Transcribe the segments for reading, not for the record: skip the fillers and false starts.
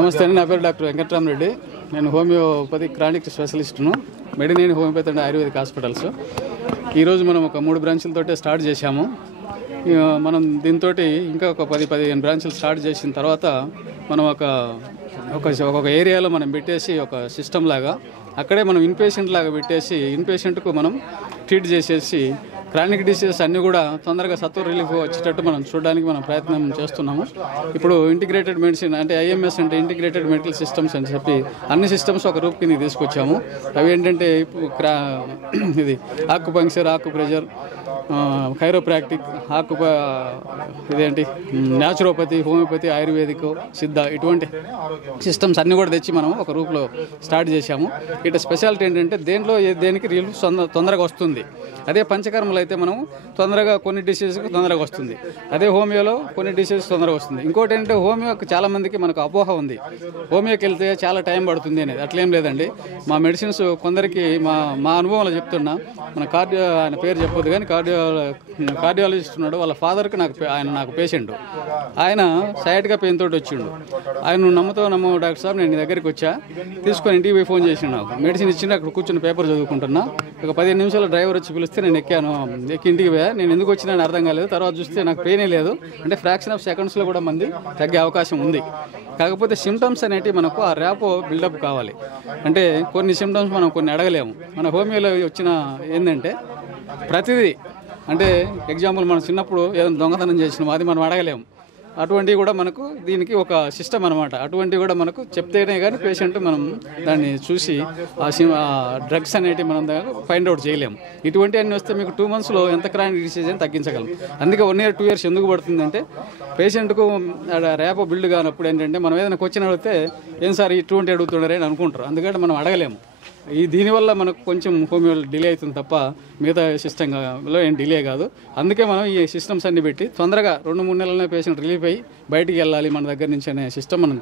నమస్తే అండి, నా పేరు డాక్టర్ వెంకట్రామరెడ్డి. నేను హోమియోపతి క్రానిక్ స్పెషలిస్టును, Medineni homeopathy and ayurvedic hospitals. ఈరోజు మనం ఒక 3 బ్రాంచులతో స్టార్ట్ చేశాము. మనం దీంతో ఇంకా ఒక 10-15 బ్రాంచులు స్టార్ట్ చేసిన తర్వాత మనం ఒక ఏరియాలో మనం పెట్టేసి ఒక సిస్టమ్ లాగా అక్కడే మనం ఇన్పేషెంట్ లాగా పెట్టేసి ఇన్పేషెంట్కు మనం ట్రీట్ చేసేసి క్రానిక్ డిసీజెస్ అన్నీ కూడా తొందరగా సత్వర రిలీఫ్ వచ్చేటట్టు మనం చూడడానికి మనం ప్రయత్నం చేస్తున్నాము. ఇప్పుడు ఇంటిగ్రేటెడ్ మెడిసిన్ అంటే ఐఎంఎస్ అంటే ఇంటిగ్రేటెడ్ మెడికల్ సిస్టమ్స్ అని చెప్పి అన్ని సిస్టమ్స్ ఒక రూప్ కింద తీసుకొచ్చాము. అవి ఏంటంటే ఇది ఆక్యుపంక్చర్, ఆక్యుప్రెషర్, కైరోప్రాక్టిక్, ఇదేంటి న్యాచురోపతి, హోమియోపతి, ఆయుర్వేదిక్, సిద్ధ, ఇటువంటి సిస్టమ్స్ అన్నీ కూడా తెచ్చి మనం ఒక రూప్లో స్టార్ట్ చేశాము. ఇటు స్పెషాలిటీ ఏంటంటే దేనికి రిలీఫ్ తొందరగా వస్తుంది. అదే పంచకర్మలు అయితే మనం తొందరగా కొన్ని డిసీజెస్కి తొందరగా వస్తుంది. అదే హోమియోలో కొన్ని డిసీజెస్ తొందరగా వస్తుంది. ఇంకోటి ఏంటంటే హోమియోకి చాలా మందికి మనకు అపోహ ఉంది, హోమియోకి వెళ్తే చాలా టైం పడుతుంది అనేది. అట్లేం లేదండి. మా మెడిసిన్స్ కొందరికి మా అనుభవంలో చెప్తున్నా. మన ఆయన పేరు చెప్పొద్దు కానీ కార్డియాలజిస్ట్ ఉన్నాడు, వాళ్ళ ఫాదర్కి నాకు పేషెంట్. ఆయన సైడ్గా పెయిన్ తోటి వచ్చిండు. ఆయన నమ్మవు డాక్టర్ సాబ్, నేను నీ దగ్గరికి వచ్చా, తీసుకొని ఇంటికి పోయి ఫోన్ చేసిండు. నాకు మెడిసిన్ ఇచ్చిండు. అక్కడ కూర్చొని పేపర్ చదువుకుంటున్నా. ఒక 15 నిమిషాలు డ్రైవర్ వచ్చి పిలిస్తే నేను ఎక్కి ఇంటికి పోయా. నేను ఎందుకు వచ్చినా అర్థం కాలేదు. తర్వాత చూస్తే నాకు పెయినే లేదు. అంటే ఫ్రాక్షన్ ఆఫ్ సెకండ్స్లో కూడా మంది తగ్గే అవకాశం ఉంది. కాకపోతే సిమ్టమ్స్ అనేటివి మనకు ఆ ర్యాపో బిల్డప్ కావాలి. అంటే కొన్ని సిమ్టమ్స్ మనం కొన్ని అడగలేము. మన హోమియోలో వచ్చిన ఏంటంటే ప్రతిదీ, అంటే ఎగ్జాంపుల్ మనం చిన్నప్పుడు ఏదైనా దొంగతనం చేసినాం, అది మనం అడగలేము. అటువంటివి కూడా మనకు దీనికి ఒక సిస్టమ్ అనమాట. అటువంటివి కూడా మనకు చెప్తేనే కానీ పేషెంట్ మనం దాన్ని చూసి ఆ డ్రగ్స్ అనేటివి మనం ఫైండ్ అవుట్ చేయలేము. ఇటువంటి అన్నీ వస్తే మీకు 2 monthsలో ఎంత క్రానిక్ డిసీజ్ అని తగ్గించగలం. అందుకే 1 year 2 years ఎందుకు పడుతుందంటే పేషెంట్కు ర్యాపో బిల్డ్ కానప్పుడు ఏంటంటే మనం ఏదైనా క్వశ్చన్ అడిగితే ఏం సార్ ఇటువంటి అడుగుతున్నారే అని అనుకుంటారు. అందుకంటే మనం అడగలేము. దీనివల్ల మనకు కొంచెం హోమియో డిలే అవుతుంది తప్ప మిగతా సిస్టంలో ఏం డిలే కాదు. అందుకే మనం ఈ సిస్టమ్స్ అన్ని పెట్టి తొందరగా 2-3 నెలలనే పేషెంట్ రిలీఫ్ అయ్యి బయటికి వెళ్ళాలి మన దగ్గర నుంచి అనే సిస్టమ్ మనం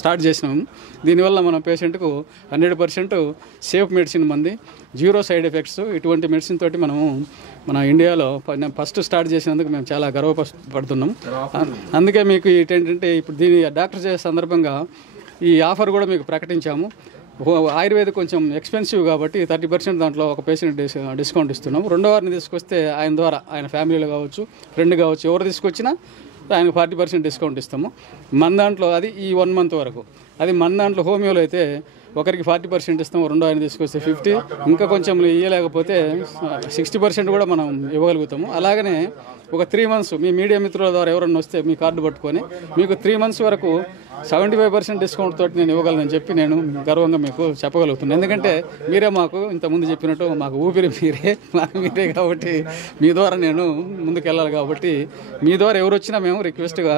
స్టార్ట్ చేసినాము. దీనివల్ల మన పేషెంట్కు 100% సేఫ్ మెడిసిన్ మంది, 0 సైడ్ ఎఫెక్ట్స్. ఇటువంటి మెడిసిన్ తోటి మనము మన ఇండియాలో ఫస్ట్ స్టార్ట్ చేసినందుకు మేము చాలా గర్వపడుతున్నాం. అందుకే మీకు ఏంటంటే ఇప్పుడు దీని డాక్టర్ చేసే సందర్భంగా ఈ ఆఫర్ కూడా మీకు ప్రకటించాము. ఆయుర్వేద కొంచెం ఎక్స్పెన్సివ్ కాబట్టి 30% దాంట్లో ఒక పేషెంట్ డిస్కౌంట్ ఇస్తున్నాం. 2వ వారిని తీసుకొస్తే ఆయన ద్వారా ఆయన ఫ్యామిలీలో కావచ్చు, ఫ్రెండ్ కావచ్చు, ఎవరు తీసుకొచ్చినా ఆయనకు 40% డిస్కౌంట్ ఇస్తాము. మన దాంట్లో అది ఈ 1 month వరకు. అది మన దాంట్లో హోమియోలో అయితే ఒకరికి 40% ఇస్తాము, 2వ ఆయన తీసుకొస్తే 50, ఇంకా కొంచెం ఇవ్వలేకపోతే 60% కూడా మనం ఇవ్వగలుగుతాము. అలాగనే ఒక 3 months మీ మీడియా మిత్రుల ద్వారా ఎవరన్నా వస్తే మీ కార్డు పట్టుకొని మీకు 3 months వరకు 75% డిస్కౌంట్ తోటి నేను ఇవ్వగలనని చెప్పి నేను గర్వంగా మీకు చెప్పగలుగుతున్నాను. ఎందుకంటే మీరే మాకు ఇంతకుముందు చెప్పినట్టు మాకు ఊపిరి మీరే కాబట్టి మీ ద్వారా నేను ముందుకు వెళ్ళాలి. కాబట్టి మీ ద్వారా ఎవరు వచ్చినా మేము రిక్వెస్ట్గా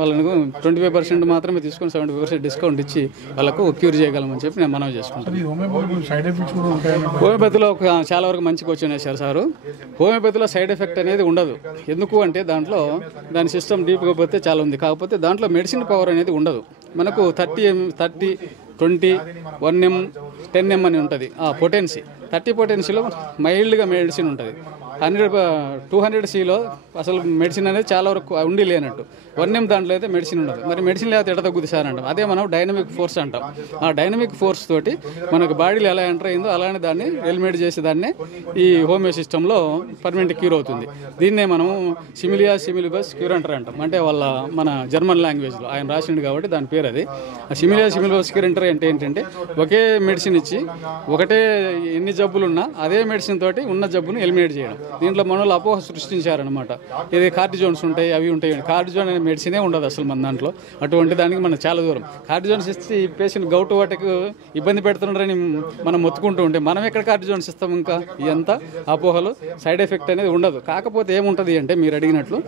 వాళ్ళకు 25% మాత్రమే తీసుకొని 75% డిస్కౌంట్ ఇచ్చి వాళ్ళకు క్యూర్ చేయగలమని చెప్పి నేను మనవి చేసుకుంటాను. హోమియోపతిలో చాలా వరకు మంచి క్వశ్చన్ వేశారు సారు. హోమియోపతిలో సైడ్ ఎఫెక్ట్ అనేది ఉండదు. ఎందుకు అంటే దాని సిస్టమ్ డీప్గా పోతే చాలా ఉంది. కాకపోతే దాంట్లో మెడిసిన్ పవర్ అనేది ఉండదు. మనకు 30, 20, 1M, 10M అని ఉంటుంది పొటెన్సీ. 30 పొటెన్సీలో మైల్డ్గా మెడిసిన్ ఉంటుంది. 200Cలో అసలు మెడిసిన్ అనేది చాలా వరకు ఉండి లేనట్టు. 1M దాంట్లో అయితే మెడిసిన్ ఉండదు. మరి మెడిసిన్ లేకపోతే ఎడ తగ్గుతుంది సార్ అంటాం. అదే మనం డైనమిక్ ఫోర్స్ అంటాం. ఆ డైనమిక్ ఫోర్స్ తోటి మనకు బాడీలో ఎలా ఎంటర్ అయిందో అలానే దాన్ని ఎలిమినేట్ చేసేదాన్ని ఈ హోమియో సిస్టంలో పర్మనెంట్ క్యూర్ అవుతుంది. దీన్నే మనం సిమిలిబస్ క్యూర్ అంటాం. అంటే మన జర్మన్ లాంగ్వేజ్లో ఆయన రాసిండు కాబట్టి దాని పేరు అది. సిమిలిబస్ క్యూర్ అంటే ఏంటంటే ఒకే మెడిసిన్ ఇచ్చి ఒకటే ఎన్ని జబ్బులున్నా అదే మెడిసిన్ తోటి ఉన్న జబ్బును ఎలిమినేట్ చేయడం. దీంట్లో మనలో అపోహ సృష్టించారనమాట. ఇది కార్టిజోన్స్ ఉంటాయి, అవి ఉంటాయి. కార్టిజోన్ అనే మెడిసినే ఉండదు అసలు మన దాంట్లో. అటువంటి దానికి మనం చాలా దూరం. కార్టిజోన్స్ ఇస్తే ఈ పేషెంట్ గౌటు వాటికి ఇబ్బంది పెడుతున్నారని మనం మొత్తుకుంటూ ఉంటే మనం ఎక్కడ కార్టిజోన్స్ ఇస్తాం? ఇంకా ఇదంతా అపోహలు. సైడ్ ఎఫెక్ట్ అనేది ఉండదు. కాకపోతే ఏముంటుంది అంటే మీరు అడిగినట్లు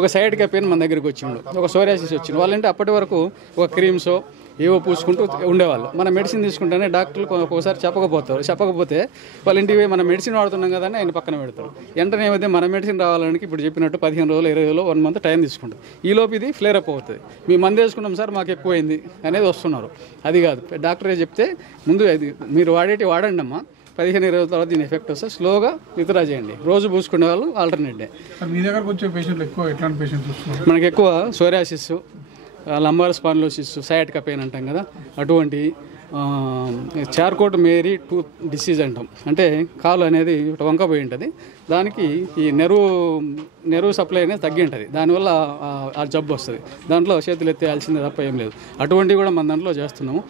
ఒక సైడ్గా పెయిన్ మన దగ్గరికి వచ్చిండు, ఒక సోరియాసిస్ వచ్చింది. వాళ్ళంటే అప్పటి వరకు ఒక క్రీమ్సో ఏవో పూసుకుంటూ ఉండేవాళ్ళు. మన మెడిసిన్ తీసుకుంటేనే డాక్టర్లు ఒక్కోసారి చెప్పకపోతే వాళ్ళ ఇంటికి మన మెడిసిన్ వాడుతున్నాం కదా అని ఆయన పక్కన పెడతారు. వెంటనే ఏమైతే మన మెడిసిన్ రావాలని ఇప్పుడు చెప్పినట్టు 15 రోజులు 20 రోజులు 1 month టైం తీసుకుంటారు. ఈలోపు ఇది ఫ్లేర్ అప్ అవుతుంది. మీ మందు వేసుకున్నాం సార్ మాకు ఎక్కువైంది అనేది వస్తున్నారు. అది కాదు, డాక్టరే చెప్తే ముందు అది మీరు వాడండి అమ్మా, 15-20 తర్వాత దీని ఎఫెక్ట్ వస్తే స్లోగా విత్డ్రా చేయండి. రోజు పూసుకునే వాళ్ళు ఆల్టర్నేట్ డే. మీ దగ్గరకు వచ్చే పేషెంట్లు ఎక్కువ ఎట్లాంటి పేషెంట్స్ వస్తున్నారు? మనకి ఎక్కువ psoriasis, lumbar spondylosis, sciatica pain అంటాం కదా, అటువంటి చార్కోట్ మేరీ టూత్ డిసీజ్ అంటాం. అంటే కాలు అనేది వంకపోయి ఉంటుంది, దానికి ఈ నెరువు సప్లై అనేది తగ్గి ఉంటుంది, దానివల్ల ఆ జబ్బు వస్తుంది. దాంట్లో చేతులు ఎత్తేయాల్సిందే తప్ప ఏం లేదు. అటువంటివి కూడా మన దాంట్లో చేస్తున్నాము.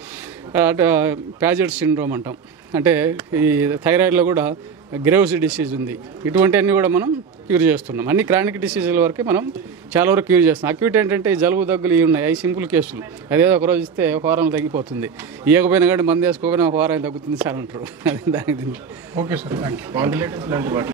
ప్యాజెట్ సిండ్రోమ్ అంటాం, అంటే ఈ థైరాయిడ్లో కూడా గ్రేవ్స్ డిసీజ్ ఉంది. ఇటువంటివన్నీ కూడా మనం క్యూర్ చేస్తున్నాం. అన్ని క్రానిక్ డిసీజుల వరకే మనం చాలా వరకు క్యూర్ చేస్తున్నాం. అక్యూట్ ఏంటంటే ఈ జలుబు దగ్గులు ఇవి ఉన్నాయి, అవి సింపుల్ కేసులు. అదేదో ఒక రోజు ఇస్తే ఒక వారం తగ్గిపోతుంది. ఇవ్వకపోయినా కానీ మందు వేసుకోకపోయినా ఒక వారం తగ్గుతుంది సార్ అంటారు. దానికి ఓకే సార్, థ్యాంక్ యూ.